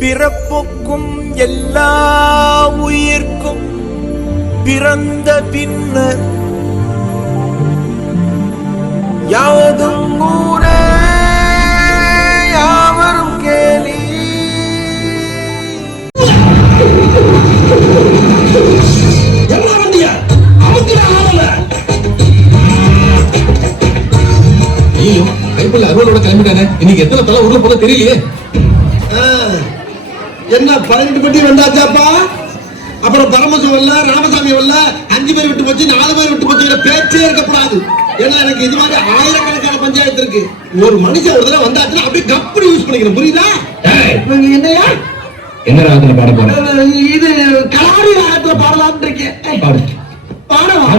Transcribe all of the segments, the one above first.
பிறப்புக்கும் எல்லா உயிர்க்கும் பிறந்த பின்னர் யாவதும் ஊரே யாவரும் கேலி. அறுவலோட கிளம்பிட்டானே, இன்னைக்கு எத்தனை தலை ஊர்ல போல தெரியலையே. என்ன 18 பட்டி வந்தாச்சாப்பா? அப்புறம் பரமசம் வரல, ராமசாமி வரல, 5 பேர் விட்டு போச்சு, 4 பேர் விட்டு போச்சு, பேச்சே இருக்கக்கூடாது. ஏன்னா எனக்கு இது மாதிரி ஆயிரக்கணக்கான பஞ்சாயத்து இருக்கு. ஒரு மனுஷன் ஒரு தடவை வந்தாச்சுன்னா அப்படியே கப்படி யூஸ் பண்ணிக்கணும், புரியுதா? என்னையா என்ன ராகத்துல பாட போறேன்? இது கலாரி ராகத்துல பாடலாம்னு இருக்கேன். பாடவா?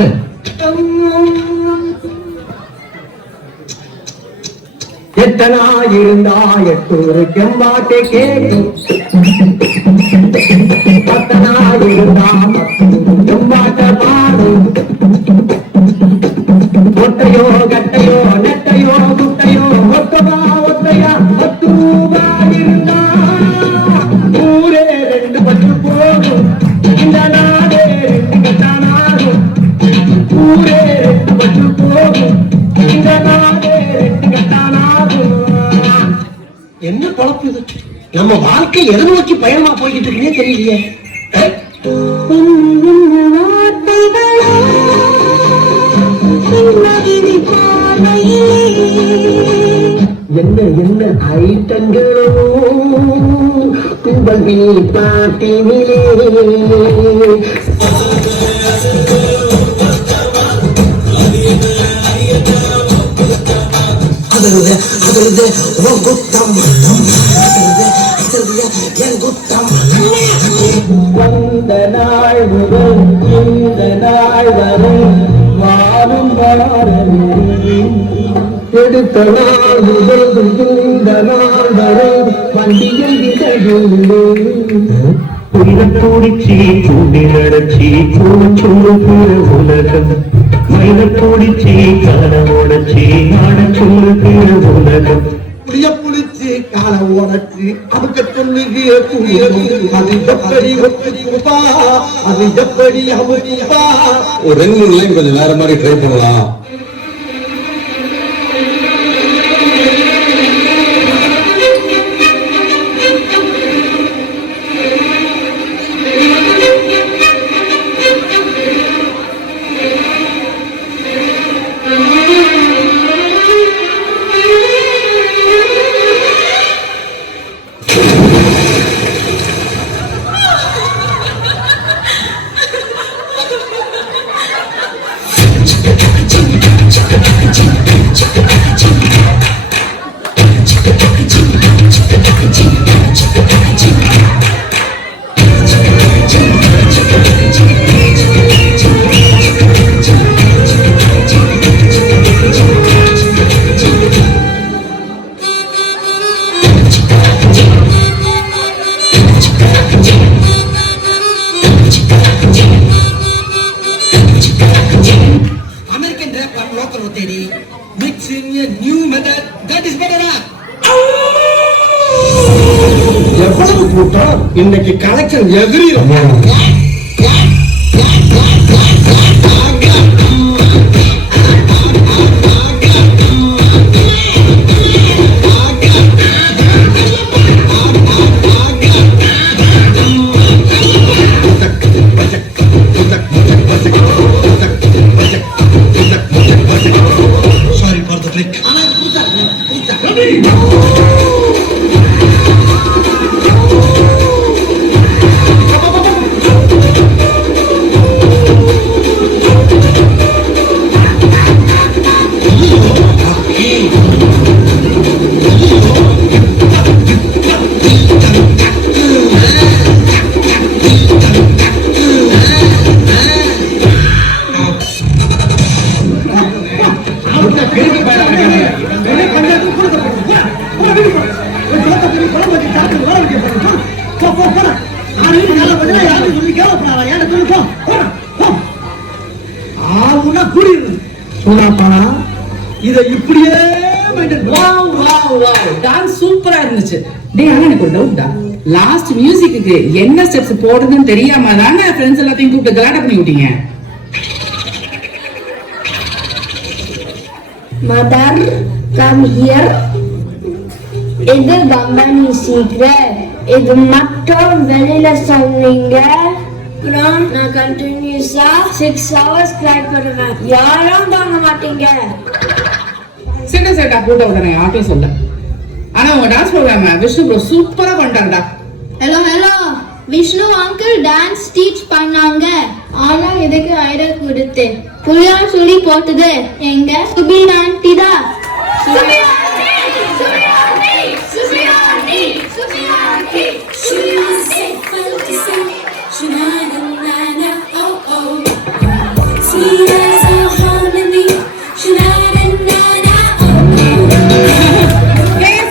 எத்தனா இருந்தா எட்டூரு செம்பாட்டை கேட்கும், பத்தனா இருந்தா செம்பாட்ட பாடும். ஒட்டையோ கட்டையோ நெட்டையோ குட்டையோ ஒத்தமா ஒத்தையா 10 ரூபாய் இருந்தா ஊரே 2 பட்டு போகும். இந்த நாடே 2 கட்டானாகும். ஊரே 2 பட்டு போகும். இந்த நாடே 2 கட்டானாகும். என்ன பழப்பு இது? நம்ம வாழ்க்கை எதை நோக்கி பயணமா போய்கிட்டு இருக்குன்னே தெரியலையே. என்ன என்ன ஐட்டங்களோ உங்கள் பாட்டினிலே. வந்த நாள் முதல் இந்த நாள் வரை வாழும் எடுத்த நாள் முதல் இந்த நாள் வரை வண்டிகள் விதையில்லை. உயிரத்தோடிச்சி கூடி நடச்சி கூச்சொல்லு பிற உலகம். மயிலத்தோடிச்சி கால உடச்சி ஆட சொல்லு பிற உலகம். புளிய புளிச்சு கால உடச்சு அதுக்கு சொல்லுது அது எப்படி அது எப்படி அவதிப்பா. ஒரு 2-3 லைன் கொஞ்சம் வேற மாதிரி ட்ரை பண்ணலாம். American rap and local rotating mixing a new method that is better. எவ்வளவு கூட்டம் இன்னைக்கு collection எதிரிடும். Sorry for the click. இதை இப்படியே டான்ஸ் சூப்பரா இருந்துச்சு. வந்துருச்சு. டேய் ஆனா எனக்கு ஒரு டவுட் தான். லாஸ்ட் மியூசிக்கு என்ன ஸ்டெப்ஸ் போடுறதுன்னு தெரியாம தானே ஃப்ரெண்ட்ஸ் எல்லாத்தையும் கூப்பிட்டு கலாட்டா பண்ணி விட்டீங்க. Mother, come here. இது கம்பெனி சீக்ரெட். இது மட்டும் வெளியில சொன்னீங்க அப்புறம் நான் கண்டினியூஸா 6 hours ட்ரை பண்ணுவேன். யாரும் தாங்க மாட்டீங்க. செட்டா போட்ட உடனே யார்ட்டையும் சொல்ல. ஆனா உங்க டான்ஸ் ப்ரோக்ராம் விஷ்ணு ப்ரோ சூப்பரா பண்ணிட்டாருடா. Hello Vishnu uncle dance teach பண்ணாங்க. ஆனா இதுக்கு ஐடியா கொடுத்தேன். புரியா சொல்லி போட்டது எங்க சுபி ஆண்டி தான்.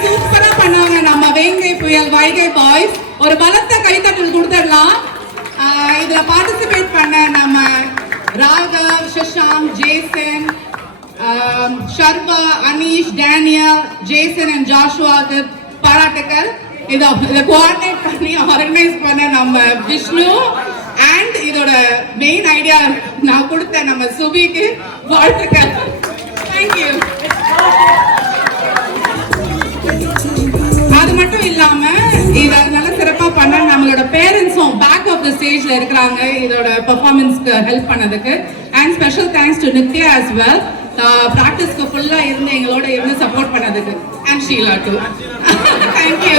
சூப்பரா பண்ணாங்க நம்ம வேங்கை புயல் வைகை பாய்ஸ். ஒரு பலத்த கைத்தட்டல் கொடுத்துடலாம். இதுல பார்ட்டிசிபேட் பண்ண நம்ம Raghav, Shashank, Jason, Sherpa, Aneesh, Daniel, Jason and ஜாஷுவாக்கு பாராட்டுக்கள். இதை கோஆர்டினேட் பண்ணி ஆர்கனைஸ் பண்ண நம்ம விஷ்ணு அண்ட் இதோட மெயின் ஐடியா நான் கொடுத்த நம்ம சுபிக்கு வாழ்த்துக்கள். தேங்க்யூ. அது மட்டும் இல்லாம இத நல்ல சிறப்பா பண்ண நம்மளோட பேரண்ட்ஸும் பேக் ஆஃப் தி ஸ்டேஜ்ல இருக்காங்க இதோட பெர்ஃபார்மன்ஸ்க்கு ஹெல்ப் பண்ணதுக்கு. And special thanks to Nithya as well. பிராக்டிஸ்க்கு ஃபுல்லா இருந்து எங்களோட இருந்து சப்போர்ட் பண்ணதுக்கு. And Sheela too. Thank you.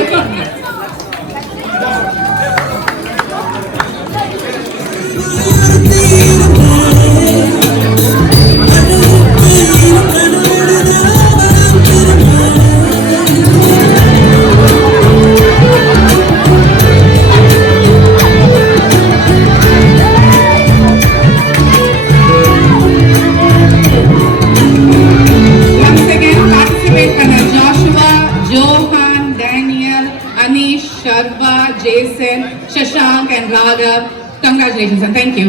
Jason, Shashank and Raghav, congratulations and thank you.